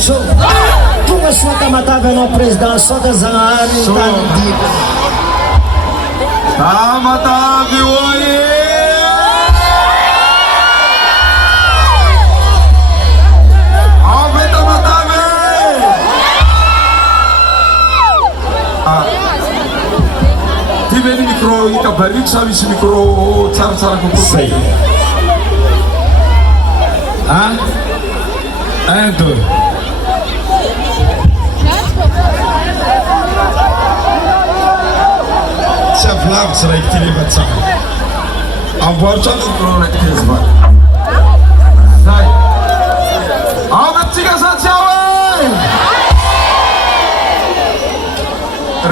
natolotro tonga soa Tamatave anao président soka Zagnahary tany diko Tamatave oye ave Tamatave tiveny micro ikabariko sa misy micro tsaratsara kokoa hein 1 2 tsy avlavitsy raiky ty lefa tsara amboaritra ny micro raiky tezy va zay avatsika satsy ao e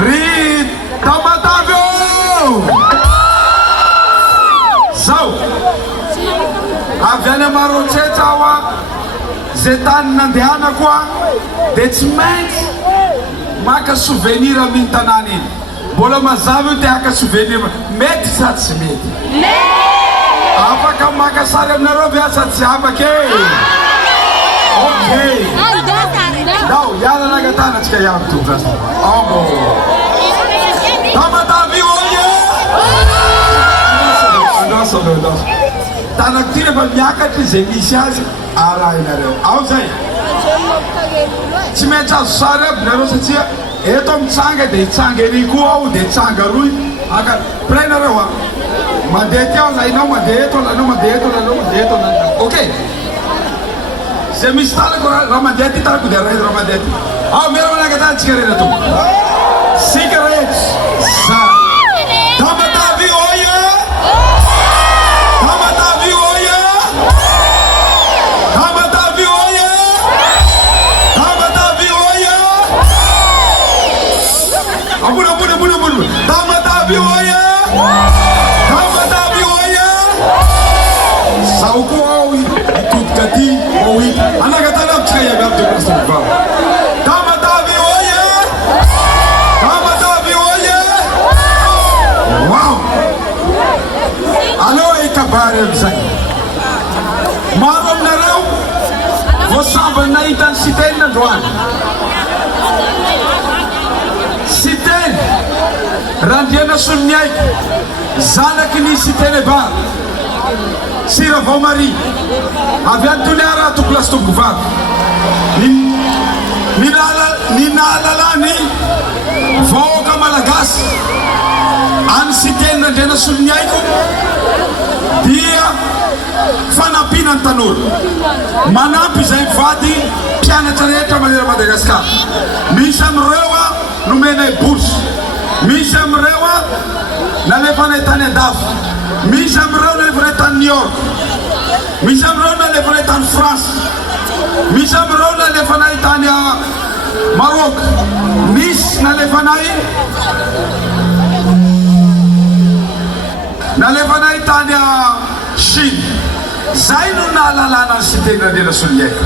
ry Tamatave zao avy any Maro tsetsa aho a zay tany nandehanako a de tsy maintsy maka souvenir amin'ny tanàna iny mbola mazava io te haka souvenir mety sa tsy mety afaka maka sary aminareo ve asa tsy afaka e okey dao iala nagatana atsika iaby tokas ambo Tamatave oye andasalo tanako ty rehefa miakatra zay misy azy arahinareo ao zay tsy maintsy azo sary aby nareo satria eto mitsanga de hitsanga ery koa ao de hitsanga roy aka près nareo a mandeha ty ao lainao mandeha eto lanao mandeha eto lanao mandeha eto lanao okey zay misy talako raha mandeha ty talako de arahiny raha mandeha ty ao mera manakatany tsika rena to sika rehetra za Tamatave oye Tamatave oye Tamatave oye Tamatave oye abuna Tamatave oye Tamatave oye sauko ao itutkati owi anakatana mtsika yagabde kusuva Tamatave oye Tamatave oye wow Aloha ikabary amizay maro aminareo voasambany nahita ny Siteny androany Siteny randriana solony aiko zanaky ny Siteny vary sira Vory avy any tony ara-toko lasy tomboko vavy ny nahalalany Vahoaka Malagasy any Siteny randriana solony aiko dia fanampiana ny tanora manampy izay vady mpianatra rehetra manera Madagasikara misy amireo a nomenay bourse misy amireo a nalefanay tany andafy misy amireo nalefanay tany New York misy amireo nalefanay tany France misy amireo nalefanay tany Maroc misy nalefanay tany Chine zay no nahalalana ny Siteny randriana solony aiko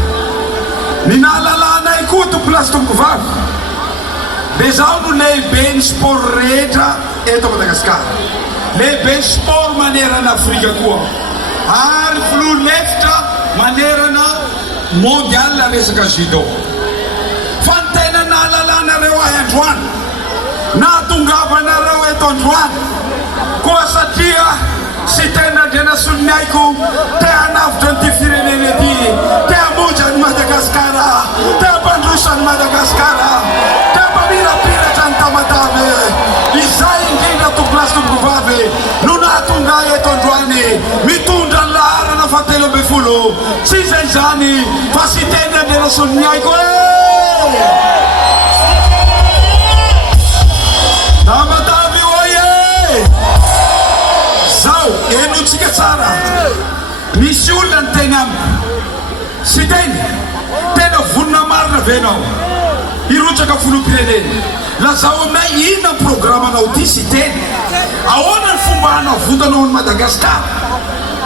ny nahalalana koa to place tomboko vavy de zao no lehibe ny sport rehetra eto Madagasikara lehibe sport manerana Afrika koa ary filoha lefitra manerana mondial resaka judo fa ny tena nahalalanaareo ahy androany nahatongavanareo eto androany koa satria Siteny randriana solony aiko te hanavitra ny ty firenena ety te hamonjy any Madagasikara te hampandrosa any Madagasikara te hampamirapiratra ny Tamatave izay indrindra tokolasy tomboko vavy no nahatonga eto androany mitondra ny laharana fahatelo amby folo tsy izay zany fa Siteny randriana solony aiko Tamatave oye zao enotsika tsara misy olona ny teny amiko Siteny tena vonona marina venao irotsaka filoham-pirenena lazao aminay inona ny programanao ty Siteny ahoana ny fomba hanavotanao ny Madagasikara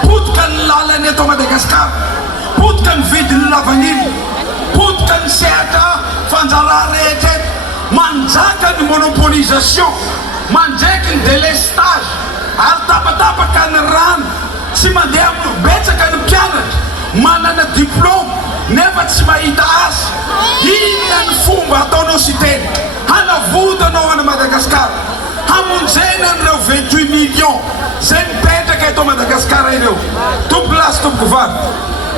potika ny lalany eto Madagasikara potika ny vidiny lavaniny potika ny sehatra fanjara rehetra manjaka ny monopolisation manjaka ny délestage ary tapatapaka ny rano tsy mandeha betsaka ny mpianatra manana diplôme nefa tsy mahita azy. Inona ny fomba ataonao Siteny hanavodana ana Madagasikara, hamonjena an'ireo 28 millions zay mipetraka eto Madagasikara ireo. Tompo lasy tompo vary,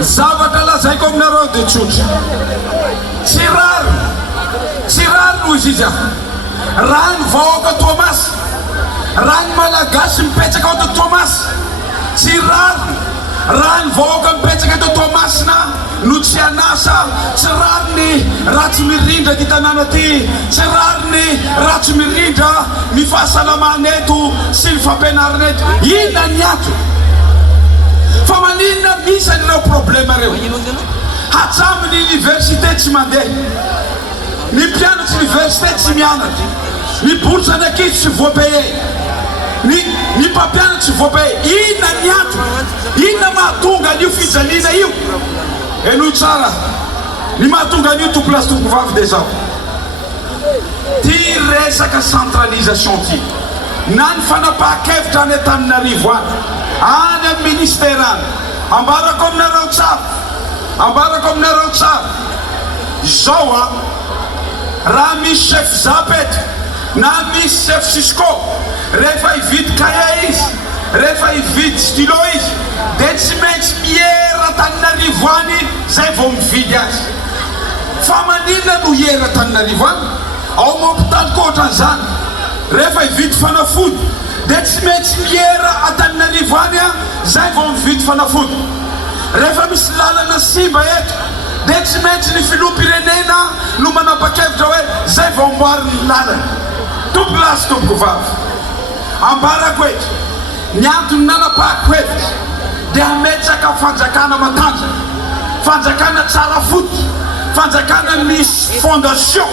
zavatra lazaiko aminareo dia tsotra. Tsy rary noho izy izy raha ny Vahoaka Toamasina, raha ny Malagasy mipetraka ao eto Toamasina. Tsy rary raha ny Vahoaka mipetraka eto Toamasina no tsy anasa, tsy rary ny ratsy mirindra ty tanàna ty, tsy rary ny ratsy mirindra ny fahasalamana eto sy ny fampianarana eto. Inona ny ato? Fa maninona misy an'ireo problema reo? Hatramin'ny université tsy mandeha, ny mpianatry université tsy mianatra, ny bourse an'ankizy tsy voapaye, ny mpampianatra tsy voapaye. Inona ny ato? Inona mahatonga an'io fijaliana io? Eno tsara ny mahatonga an'io tompo lasy tompo vavy dia zao. Ty resaka centralisation ty na ny fanapahan-kevitra any Antananarivo any amin'ny ministera any, ambarako aminareo tsara, zao raha misy chef zapet na misy chef Cisco, rehefa hividy kaya izy, rehefa hividy stylo izy, dia tsy maintsy miera Antananarivo any zay vao mividy azy. Fa maninona no hiera Antananarivo any? Ao mampitaly koatran'izany, rehefa hividy fanafody dia tsy maintsy miera Antananarivo any zay vao mividy fanafody. Rehefa misy lalana simba eto dia tsy maintsy ny filoham-pirenena no manapa-kevitra hoe zay vao amboariny lalana. Tompo lasy tompo vavy, ambarako eto ny antony nanapahako-hevitra dia hametraka fanjakana matanjaka, fanjakana tsara foty, fanjakana misy fondation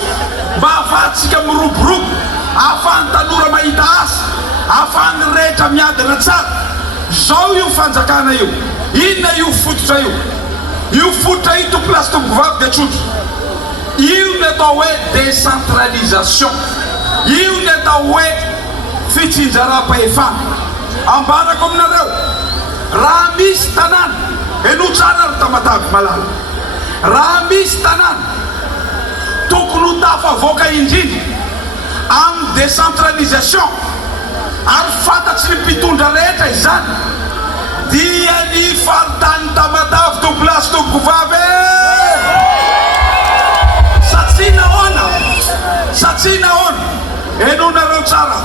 mba ahafahantsika miroborobo, ahafahan'ny tanora mahita azy, ahafahan'ny rehetra miadana tsara. Zao io fanjakana io. Inona io fototra io? Io fototra io tompo lasy tompo vavy dia tsotra. Io ny atao hoe décentralisation, io ny atao hoe fitsinjaram-pahefana. Ambarako aminareo, raha misy tanàna, eno tsara ry Tamatave malala, raha misy tanàna tokony ho tafavoaka indrindra amin'ny décentralisation ary fantatsy ny mpitondra rehetra izany, dia ny faritany Tamatave tompo lasy tompo vavy. Satria nahoana? Eno nareo tsara,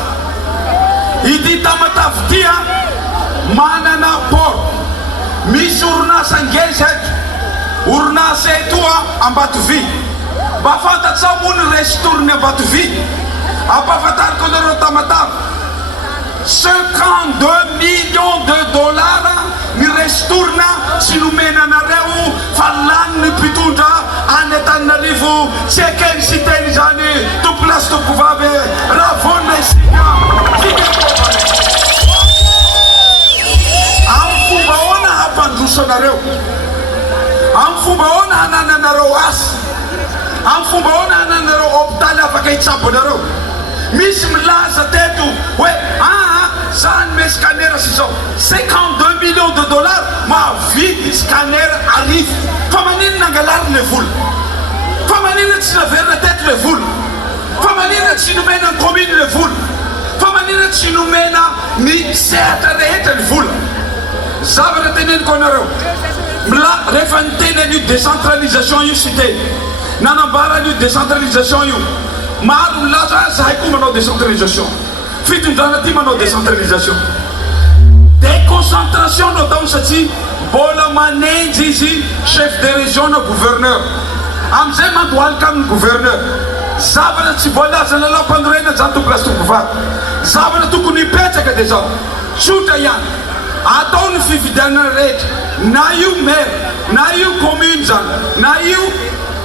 ity Tamatave tia manana port, misy orinasa ngeza eto, orinasa etoa Ambatovy. Mba fantatsao moa ny restorny Ambatovy, ampahafantariko anareo Tamatave 52 millions de dollars ny restorna tsy nomena anareo fa lany ny mpitondra any Antananarivo tsy ekeny Siteny zany. Tompo lasy tompo vavy, raha vona isika amin'ny fomba hoana hampandroso anareo, amin'ny fomba hoana hanananareo asy, amin'ny fomba hoana hananareo hôpitaly afaka hitsabo anareo. Misy milaza teto hoe zany me scanner sy zao 52 millions de dollars mahavidy scanner hariva. Fa maninona nangalary le vola? Fa maninona tsy naverina teto le vola? Fa maninona tsy nomena ny commune le vola? Fa maninona tsy nomena ny sehatra rehetra ny vola? Zavatra teneniko anareo, rehefa niteny an'io décentralisation io Siteny, nanambara an'io décentralisation io, maro milaza zahay koa manao décentralisation, fitondrana ty manao décentralisation. Déconcentration no atao satria mbola manenjy izy chef de région na gouverneur, amizay mandohalika amin'ny gouverneur. Zavatra tsy voalaza lalam-panorena zany tompo lasy tompo vavy, zavatra tokony hipetraka dia zao tsotra ihany, atao ny fifidianana rehetra, na io maire, na io commune zany, na io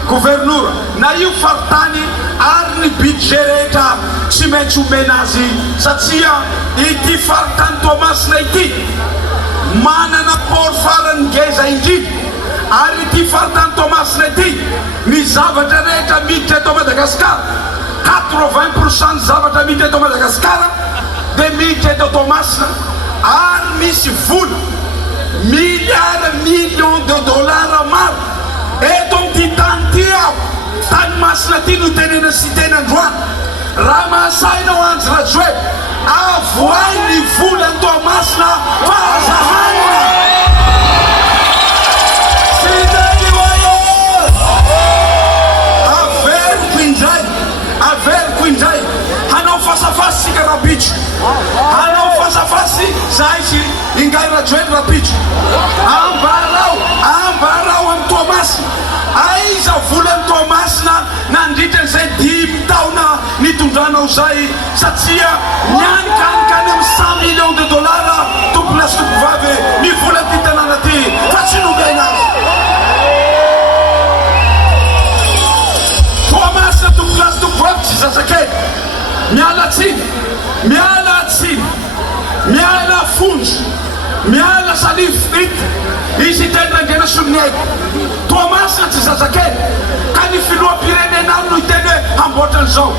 gouverneur, na io faritany, ary ny budget rehetra tsy maintsy omena azy, satria ity faritany Toamasina ity manana port farany ngeza indrindra, ary ity faritany Toamasina ity ny zavatra rehetra miditra eto Madagasikara, 80% zavatra miditra eto Madagasikara dia miditra eto Toamasina, ary misy vola millions de dollars maro Toamasina ty no tenena Siteny androany raha mahasainao anjo rajo hoe avoay ny volan'ny Toamasina fahazahanina. Siteny oye! Averiko indray hanao fasafasy sika rabitro, hanao fasafasy zay sy ingay rajoeny rabitro, ambarao amin'ny Toamasina. Aiza volan'ny Toamasina nandritran'izay 10 taona nitondranao zay satria nianikanikany amin'ny 100 millions de dollars tompolasy tompovavy ny volan'ny ty tanàna ty fa tsy nomena azy. Toamasina tompolasy tompovavy tsy zazakely, miala tsiny, miala fonjo, miala salivy frity, izy tendrangena soninay. Toamasina tsy zazakely ka ny filoam-pirenena no iteny hoe hamboatra an'izao.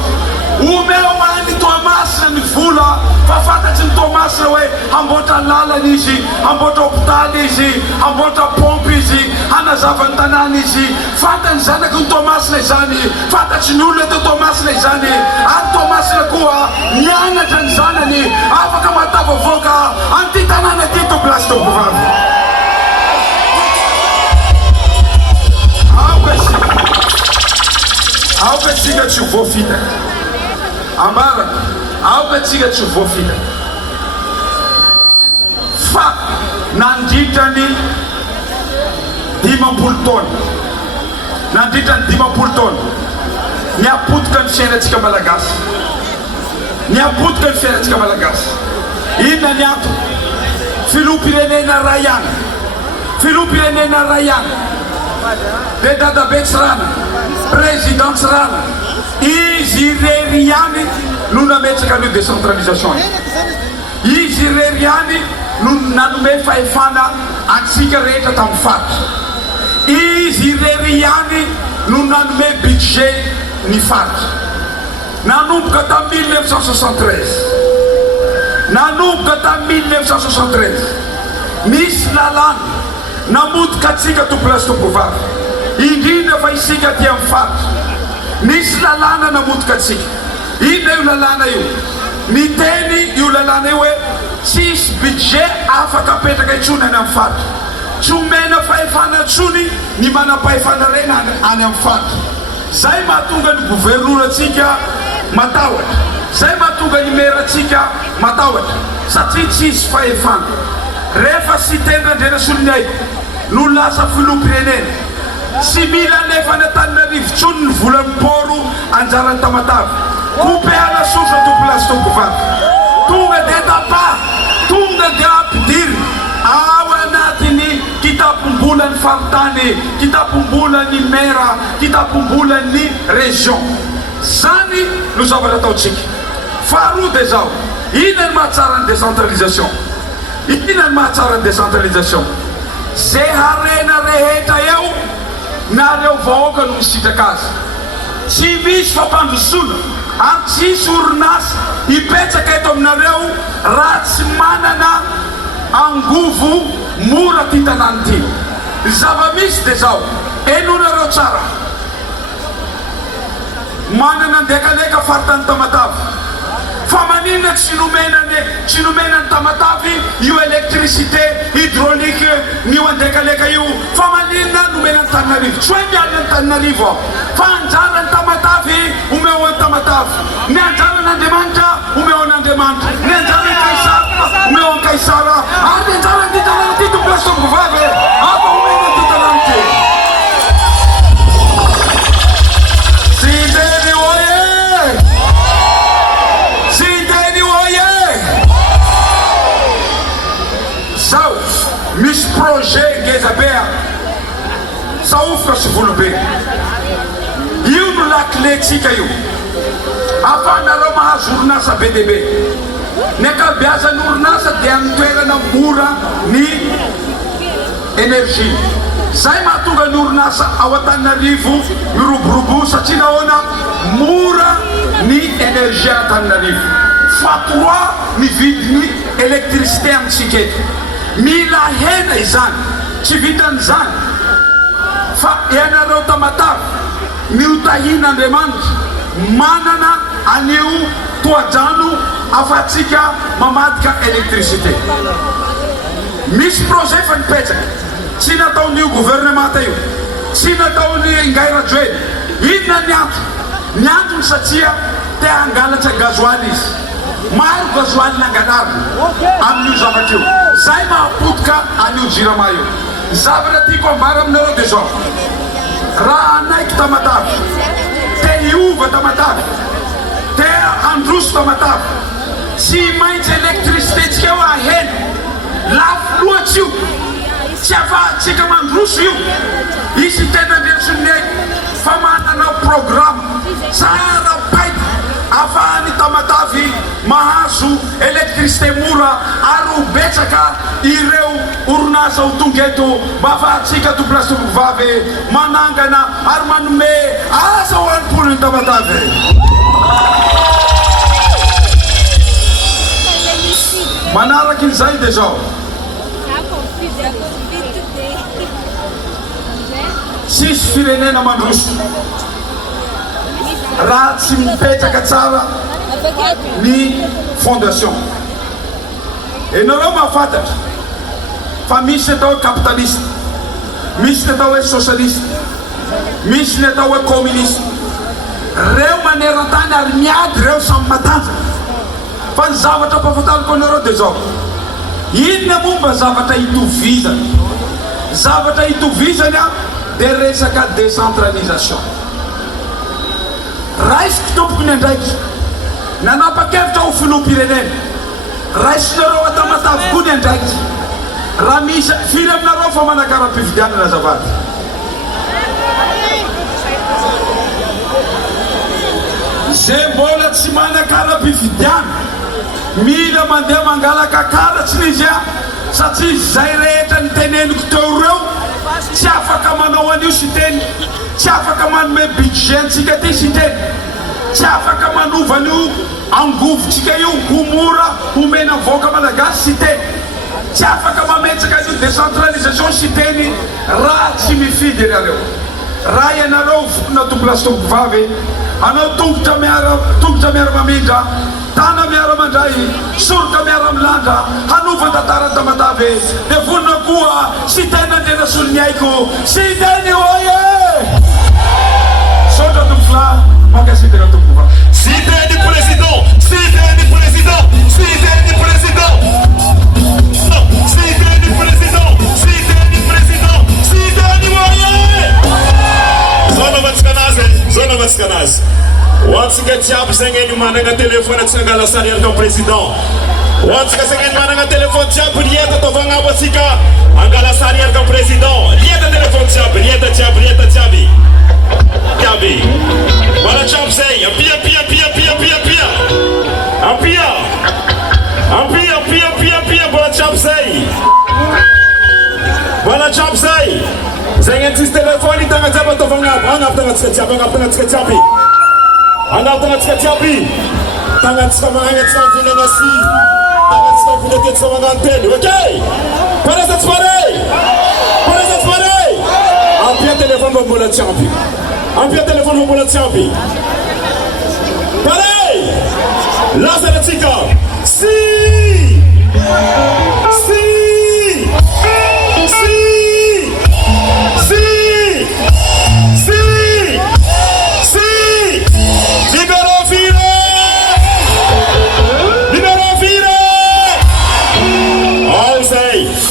Omeo any Toamasina ny vola fa fantatsy ny Toamasina hoe hamboatra lalana izy, hamboatra hôpitaly izy, hamboatra pompe izy, hanazava ny tanàna izy. Fantany zanaky ny Toamasina izany, fantatsy ny olona eto Toamasina izany. Ary Toamasina koa nianatra ny zanany afaka matava voaka anty tanàna ty tompolasy tompovavy. Aoka tsika tsy voafitaka ambaraka, aoka tsika tsy voafitaka fa nandritrany 50 taona, nandritrany 50 taona niapotika ny fiainantsika malagasy, niapotika ny fiainantsika malagasy. Inona ny antony? Filoham-pirenena ray ihany, filoham-pirenena ray ihany. De dadabe tsirana, président tsirana, izy irery ihany no nametraka an'io décentralisation. Izy irery ihany no nanome fahefana antsika rehetra tamin'ny faritra. Izy irery ihany no nanome budget ny faritra. Nanomboka tamin'ny 1973, nanomboka tamin'ny 1973, misy lalàna namotika atsika tompolasy tompovavy, indrindra fa isika ty amin'ny faritra. Misy lalàna namotika atsika. Inona io lalàna io? Miteny io lalàna io hoe tsisy budget afaka apetraka intsony any amin'ny faritra. Tsy omena fahefana intsony ny manam-pahefana reny any amin'ny faritra. Zay mahatonga ny governorantsika matahotra, zay mahatonga ny meratsika matahotra satria tsisy fahefana. Rehefa sy tendrandrena soninay no lasa filoham-pirenena, tsy mila nefa Antananarivo intsony ny volan'ny poro anjaran'ny Tamatave. Kopehana sosa tompolasy tompovavy. Tonga de tapa, tonga de ampidiry ao anatin'ny kitapom-bolan'ny faritany, kitapom-bolan'ny mera, kitapom-bolan'ny région. Zany no zavatra ataotsika. Faharoa de zao, inona ny mahatsara ny décentralisation? Inona ny mahatsara ny décentralisation? Zay harena rehetra eo nareo vahoaka no misitraka azy. Tsy misy fampandrosoana ary tsisy orinasa hipetraka eto aminareo raha tsy manana angovo mora ty tanàna ty. Zava-misy de zao, enonareo tsara, manana ndekaleka faritany Tamatave. Fa maninona tsy nomenany Tamatave io électricité hydraulique nio andekaleka io? Fa maninona nomenany Antananarivo? Tsy hoe mialina ny Antananarivo fa anjarany Tamatave omeo any Tamatave, ny anjaran'Andriamanitra omeo an'Andriamanitra, ny anjarany Kaisara omeo any Kaisara, ary ny anjarany ty tanàna ty tompolasy tompovavy afa omena ty tanàna ty. Siteny oye! Zao misy projet ngeza be saofoka sy volobe. Io no lakiletsika io ahafahanareo mahazo orinasa be dia be. Ny ankabeazan'ny orinasa dia amin'ny toerana mora ny énergie. Zay mahatonga ny orinasa ao Antananarivo miroborobo satria nahoana mora ny énergie Antananarivo. Fatoa ny vidiny électricité amintsika eto. Mila hena izany, tsy vitan'izany. Fa ianareo Tamatave miutahin'Andriamanitra manana anio toadrano afatsika mamadika électricité. Misy projet fa nipetraka tsy nataon'io gouvernemanta io, tsy nataony ingay rajoely. Inona ny antony? Ny antony satria te hangalatra gazoaly izy. Maro gazoaly nanganarina amin'io zavatra io. Zay mahapotika an'io jirama io. Zavatra tiako ambara aminareo dia zao. Raha anaiky Tamatave, te hiova Tamatave, te handroso Tamatave, tsy maintsy électricité tsika eo aheno. Lafo loatsy io, tsy afahantsika mandroso io. Izy tena Décentralisation fa manana programa tsara baika ahafahany Tamatave mahazo électricité mora ary ho betsaka ireo orinasa ho tonga eto mba afahantsika tomplasy vavy manangana ary manome asa ho an'ny mponin'i Tamatave. Manaraky an'izay dia zao, sisy firenena mandroso raha tsy mipetraka tsara ny fondation. Ianareo mahafantatra fa misy atao hoe capitaliste, misy ny atao hoe socialiste, misy ny atao hoe communiste. Reo maneran-tany ary miady reo samy matanjaka. Fa ny zavatra mpahafantariko anareo dia zao, inona momba zavatra hitovizana? Zavatra hitovizana dia resaka décentralisation. Raisiko tompony andraiky nanapa-kevitra ho filoham-pirenena, raisinareo a Tamatave koa ny andraiky. Raha misy firy aminareo fa manakara-pifidianana azavady. Zay mbola tsy manakara-pifidiana mila mandeha mangalaka karatsy n'izy satria zay rehetra niteneniko teo reo tsy afaka manao an'io Siteny, tsy afaka manome budget-ntsika ty Siteny, tsy afaka manova an'io angovotsika io ho mora homena avoaka Malagasy Siteny, tsy afaka mametsaka an'io décentralisation Siteny raha tsy mifidy ianareo. Raha ianareo na tombolasy tombo vavy, anao tongotra miara mamindra, tana miara mandray, soroka miara milanda, hanova tantara Tamatave, dia vonona koa Siteny andena solon'ny aiko. Siteny oye! Sotra tompofla, mankasitraka tompo va. Siteny président, Siteny président, Siteny président, Siteny président, Siteny président, Siteny oye! Zona vatikanazy. Watsika jiaby zegny manana telefone tsy angala sary araka président. Watsika zegny manana telefone jiaby lieta ataovagna abo atsika angala sary araka président. Lieta telefone jiaby, lieta jiaby. Wala jiaby zay, apia. Wala jiaby zay. Wala jiaby zay. Zegny tsisy telefone tagna jiaby ataovagna abo. Agnaby tagna tsika jiaby. Anak tengah cakap-capi, tangan semangat sampai nasi, tangan sampai dekat sama nganten, okey? Pada saat semari, ambil telefon membuat capi, Pada, langsung cakap, si.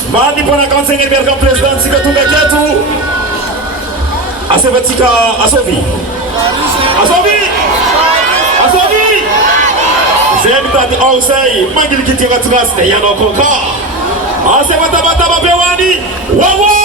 Mandi para konsenger biarkan presiden sika tunga ketu. Asevatika asovi. Zeni tadi ausai manggil kita ke atas ya no koka. Asevata bewani. Wow.